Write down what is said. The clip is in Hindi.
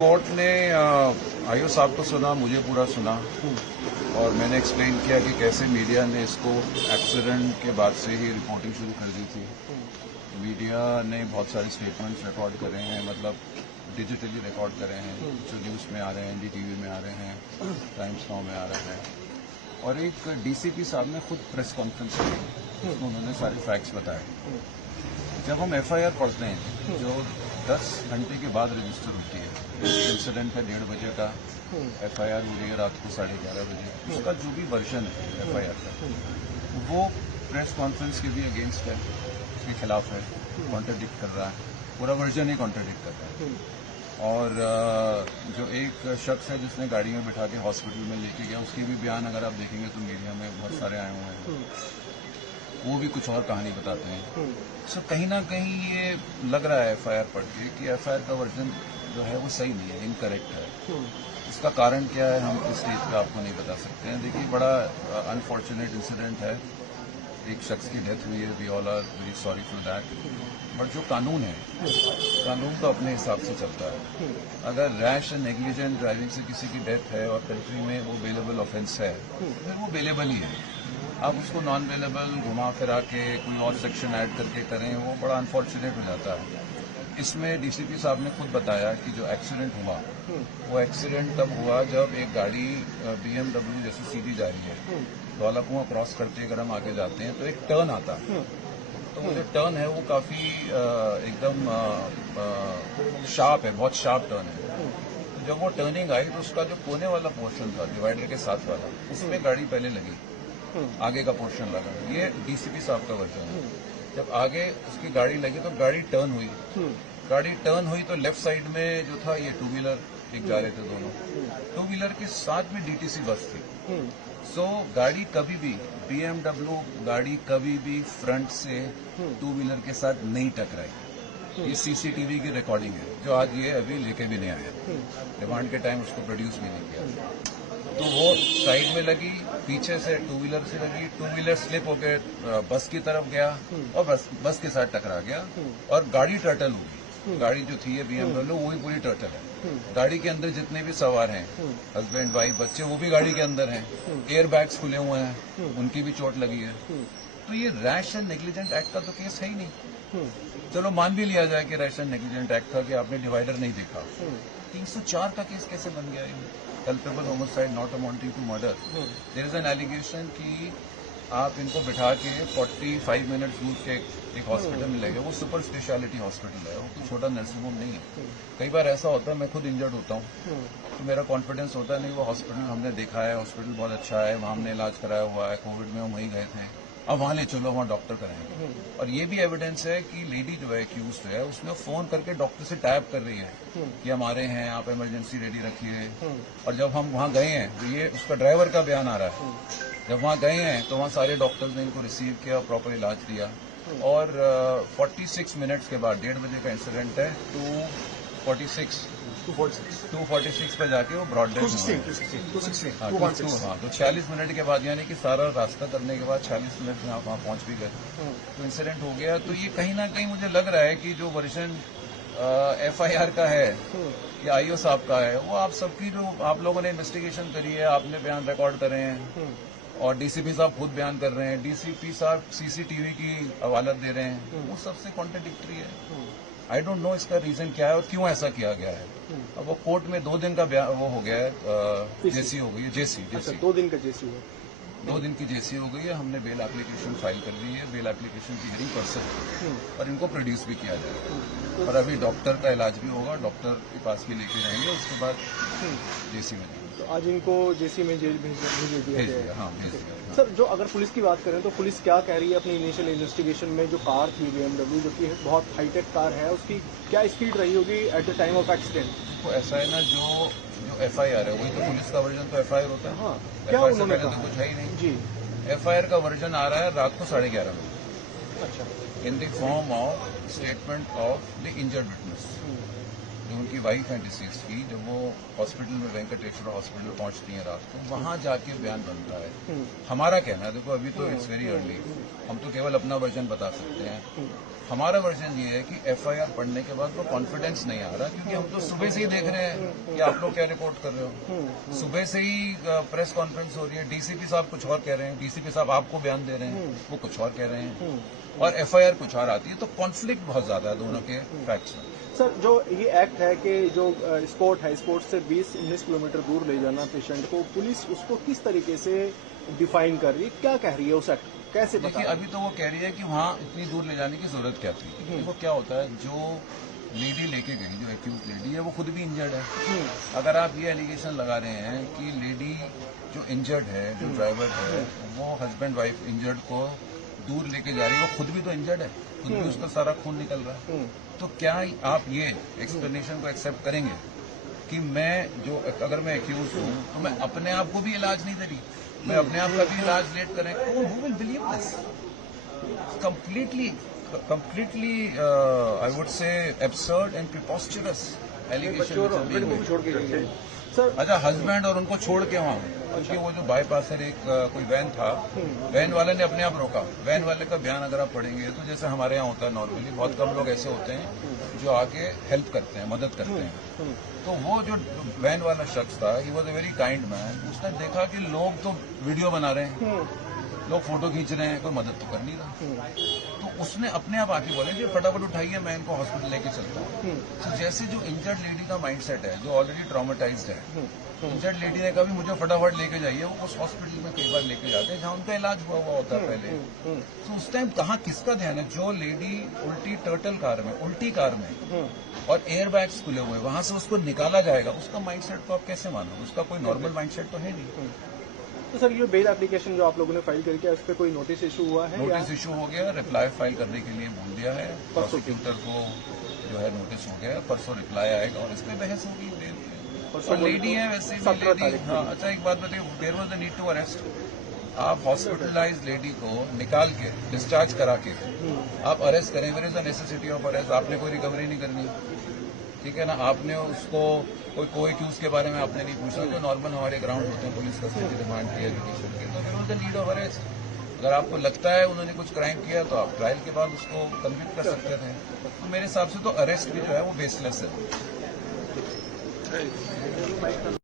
कोर्ट ने आईओ साहब को सुना, मुझे पूरा सुना और मैंने एक्सप्लेन किया कि कैसे मीडिया ने इसको एक्सीडेंट के बाद से ही रिपोर्टिंग शुरू कर दी थी। मीडिया ने बहुत सारे स्टेटमेंट्स रिकॉर्ड करे हैं, मतलब डिजिटली रिकॉर्ड करे हैं, जो न्यूज़ में आ रहे हैं, एनडीटीवी में आ रहे हैं, टाइम्स नाउ में आ रहे हैं। और एक डीसीपी साहब ने खुद प्रेस कॉन्फ्रेंस की, उन्होंने सारे फैक्ट्स बताए। जब हम एफआईआर पढ़ते हैं जो 10 घंटे के बाद रजिस्टर होती है, इंसिडेंट है 1:30 बजे का, एफआईआर हो रही है रात को 11:30 बजे, उसका जो भी वर्जन है एफआईआर का, वो प्रेस कॉन्फ्रेंस के भी अगेंस्ट है, उसके खिलाफ है, कॉन्ट्रडिक्ट कर रहा है, पूरा वर्जन ही कॉन्ट्रडिक्ट कर रहा है। और जो एक शख्स है जिसने गाड़ी में बिठा के हॉस्पिटल में लेके गया, उसके भी बयान अगर आप देखेंगे तो मीडिया में बहुत सारे आए हुए हैं, वो भी कुछ और कहानी बताते हैं। सो कहीं ना कहीं ये लग रहा है एफआईआर पढ़ के कि एफआईआर का वर्जन जो है वो सही नहीं है, इनकरेक्ट है। इसका कारण क्या है हम इस स्टेज पे आपको नहीं बता सकते हैं। देखिए, बड़ा अनफॉर्चुनेट इंसिडेंट है, एक शख्स की डेथ हुई है, we all are very sorry for that. But जो कानून है, कानून तो अपने हिसाब से चलता है। अगर रैश एंड नेग्लिजेंट ड्राइविंग से किसी की डेथ है और कंट्री में वो बेलेबल ऑफेंस है, फिर वो बेलेबल ही है। आप उसको नॉन बेलेबल घुमा फिरा के कोई और सेक्शन ऐड करके करें, वो बड़ा अनफॉर्चुनेट हो जाता है। इसमें डीसीपी साहब ने खुद बताया कि जो एक्सीडेंट हुआ, वो एक्सीडेंट तब हुआ जब एक गाड़ी बीएमडब्ल्यू जैसे सीधी जा रही है, धौला कुआं क्रॉस करते अगर हम आगे जाते हैं तो एक टर्न आता है, तो वो जो टर्न है वो काफी एकदम शार्प है, बहुत शार्प टर्न है। तो जब वो टर्निंग आई तो उसका जो कोने वाला पोर्शन था, डिवाइडर के साथ वाला, उसमें गाड़ी पहले लगी, आगे का पोर्शन लगा। ये डीसीपी साहब का वर्जन है। जब आगे उसकी गाड़ी लगी तो गाड़ी टर्न हुई, गाड़ी टर्न हुई तो लेफ्ट साइड में जो था ये 2 व्हीलर एक जा रहे थे, दोनों 2 व्हीलर के साथ में डीटीसी बस थी। सो गाड़ी कभी भी, बीएमडब्ल्यू गाड़ी कभी भी फ्रंट से 2 व्हीलर के साथ नहीं टकराई। ये सीसीटीवी की रिकॉर्डिंग है, जो आज ये अभी लेके भी नहीं आया, रिमांड के टाइम उसको प्रोड्यूस भी नहीं किया। तो वो साइड में लगी, पीछे से 2 व्हीलर से लगी, 2 व्हीलर स्लिप होकर बस की तरफ गया और बस के साथ टकरा गया और गाड़ी टर्टल हुई। गाड़ी जो थी बीएमडब्ल्यू, वही पूरी टर्टल है। गाड़ी के अंदर जितने भी सवार हैं, हस्बैंड वाइफ बच्चे, वो भी गाड़ी के अंदर हैं। एयर बैग्स खुले हुए हैं, उनकी भी चोट लगी है। तो ये रैश एंड नेग्लिजेंट एक्ट का तो केस है ही नहीं। चलो मान भी लिया जाए कि रैश एंड नेग्लिजेंट एक्ट था कि आपने डिवाइडर नहीं देखा, 304 का केस कैसे बन गया? Culpable homicide not amounting to murder. There is an allegation कि आप इनको बिठा के 45 मिनट्स दूर के एक हॉस्पिटल में ले गए। वो सुपर स्पेशलिटी हॉस्पिटल है, वो छोटा नर्सिंग होम नहीं है। कई बार ऐसा होता है, मैं खुद इंजर्ड होता हूँ तो मेरा कॉन्फिडेंस होता है नहीं, वो हॉस्पिटल हमने देखा है, हॉस्पिटल बहुत अच्छा है, वहाँ हमने इलाज कराया हुआ है, कोविड में हम वहीं गए थे, अब वहाँ ले चलो, वहाँ डॉक्टर कराएंगे। और ये भी एविडेंस है कि लेडी जो है एक्यूज है, उसने फोन करके डॉक्टर से टाइप कर रही है कि हम आ रहे हैं, आप इमरजेंसी रेडी रखिए। और जब हम वहाँ गए हैं तो ये उसका ड्राइवर का बयान आ रहा है, जब वहाँ गए हैं तो वहाँ सारे डॉक्टर्स ने इनको रिसीव किया, प्रॉपर इलाज दिया। और 46 मिनट्स के बाद, 1:30 बजे का इंसिडेंट है, 246 पे जाके वो ब्रॉड डेथ हुआ। हाँ, तो 46 मिनट के बाद, यानी कि सारा रास्ता करने के बाद 46 मिनट में आप वहाँ पहुँच भी गए, तो इंसिडेंट हो गया। तो ये कहीं ना कहीं मुझे लग रहा है कि जो वर्जन एफआईआर का है या आईओ साहब का है, वो आप सबकी, जो आप लोगों ने इन्वेस्टिगेशन करी है, आपने बयान रिकॉर्ड करे हैं और डीसीपी साहब खुद बयान कर रहे हैं, डीसीपी साहब सीसीटीवी की हवालत दे रहे हैं, वो सबसे कॉन्ट्रडिक्टरी है। आई डोंट नो इसका रीजन क्या है और क्यों ऐसा किया गया है। अब वो कोर्ट में 2 दिन का वो हो गया है, जेसी हो गई है, जेसी 2 दिन का जेसी हुआ, 2 दिन की जेसी हो गई है। हमने बेल एप्लीकेशन फाइल कर दी है, बेल एप्लीकेशन की हियरिंग कर सकते और इनको प्रोड्यूस भी किया जाए। और अभी डॉक्टर का इलाज भी होगा, डॉक्टर के पास भी लेके रहेंगे, उसके बाद जेसी में जाएंगे। तो आज इनको जेसी में जेल भेज दिया गया। हाँ, भेज दिया। सर, जो अगर पुलिस की बात करें तो पुलिस क्या कह रही है अपनी इनिशियल इन्वेस्टिगेशन में? जो कार थी बीएमडब्ल्यू, जो कि बहुत हाईटेक कार है, उसकी क्या स्पीड रही होगी at the time of accident? तो ऐसा है ना, जो एफआईआर है वही तो पुलिस का वर्जन तो एफआईआर होता है। हाँ, क्या उन्होंने कहा? तो कुछ है ही नहीं जी। एफआईआर का वर्जन आ रहा है रात को 11:30 बजे। अच्छा। In the form of statement of the injured witness, जो उनकी वाइफ है डिसीज की, जब वो हॉस्पिटल में, वेंकटेश्वर हॉस्पिटल पहुंचती हैं रात को, वहां जाके बयान बनता है। हमारा कहना है, देखो अभी तो इट्स वेरी अर्ली, हम तो केवल अपना वर्जन बता सकते हैं। हमारा वर्जन ये है कि एफआईआर पढ़ने के बाद वो कॉन्फिडेंस नहीं आ रहा, क्योंकि हम तो सुबह से ही देख रहे हैं कि आप लोग क्या रिपोर्ट कर रहे हो। सुबह से ही प्रेस कॉन्फ्रेंस हो रही है, डीसीपी साहब कुछ और कह रहे हैं, डीसीपी साहब आपको बयान दे रहे हैं, वो कुछ और कह रहे हैं, और एफआईआर कुछ और आती है। तो कॉन्फ्लिक्ट बहुत ज्यादा है दोनों के फैक्ट्स में। सर, जो ये एक्ट है कि जो स्पोर्ट है, स्पोर्ट से 20-19 किलोमीटर दूर ले जाना पेशेंट को, पुलिस उसको किस तरीके से डिफाइन कर रही है, क्या कह रही है उस एक्ट को, कैसे देखिए, अभी तो वो कह रही है कि वहाँ इतनी दूर ले जाने की जरूरत क्या थी। देखो क्या होता है, जो लेडी लेके गई, जो एक्यूज लेडी है, वो खुद भी इंजर्ड है। अगर आप ये एलिगेशन लगा रहे हैं कि लेडी जो इंजर्ड है, जो ड्राइवर है, वो हस्बैंड वाइफ इंजर्ड को दूर लेके जा रही है, वो खुद भी तो इंजर्ड है, खुद भी उसका सारा खून निकल रहा है, तो क्या आप ये एक्सप्लेनेशन को एक्सेप्ट करेंगे कि मैं जो, अगर मैं एक्यूज हूँ तो मैं अपने आप को भी इलाज नहीं दे रही, मैं अपने आप का भी इलाज लेट करें? कौन, who will believe this? completely I would say absurd and preposterous allegation. अच्छा, हस्बैंड और उनको छोड़ के वहाँ, क्योंकि वो जो बाईपास है, एक कोई वैन था, वैन वाले ने अपने आप रोका। वैन वाले का बयान अगर आप पढ़ेंगे तो जैसे हमारे यहाँ होता है नॉर्मली, बहुत कम लोग ऐसे होते हैं जो आके हेल्प करते हैं, मदद करते हैं। तो वो जो वैन वाला शख्स था, he was a very kind man. उसने देखा कि लोग तो वीडियो बना रहे हैं, लोग फोटो खींच रहे हैं, कोई मदद तो कर नहीं रहा, तो उसने अपने आप आके बोले कि फटाफट उठाइए, मैं इनको हॉस्पिटल लेके चलता हूँ। तो जैसे जो इंजर्ड लेडी का माइंडसेट है, जो ऑलरेडी ट्रॉमेटाइज्ड है, इंजर्ड लेडी ने कहा भी मुझे फटाफट लेके जाइए, वो उस हॉस्पिटल में कई बार लेके जाते हैं जहाँ उनका इलाज हुआ होता है पहले। तो उस टाइम कहाँ किसका ध्यान है? जो लेडी उल्टी टर्टल कार में, उल्टी कार में, और एयर बैग्स खुले हुए, वहां से उसको निकाला जाएगा, उसका माइंडसेट को आप कैसे मानो? उसका कोई नॉर्मल माइंडसेट तो है नहीं। तो सर, ये बेल एप्लीकेशन जो आप लोगों ने फाइल करके, उस पर कोई नोटिस इशू हुआ है? नोटिस इशू हो गया, रिप्लाई फाइल करने के लिए बोल दिया है, प्रोसिक्यूटर को जो है नोटिस हो गया, परसों रिप्लाई आएगा और इस पर बहस होगी बेल पे। और लेडी है वैसे भी लेडी। हाँ, अच्छा, एक बात बताइए, there was the need to arrest? आप हॉस्पिटलाइज लेडी को निकाल के, डिस्चार्ज करा के आप अरेस्ट करें, there is the necessity of arrest. आपने कोई रिकवरी नहीं करनी, ठीक है ना? आपने उसको कोई एक्यूज के बारे में आपने नहीं पूछा, जो नॉर्मल हमारे ग्राउंड होते हैं, पुलिस कस्टडी रिमांड किया जुडिशियल की, तो there was the need of arrest. अगर आपको लगता है उन्होंने कुछ क्राइम किया तो आप ट्रायल के बाद उसको कन्विक्ट कर सकते थे। तो मेरे हिसाब से तो अरेस्ट भी जो है वो बेसलेस है।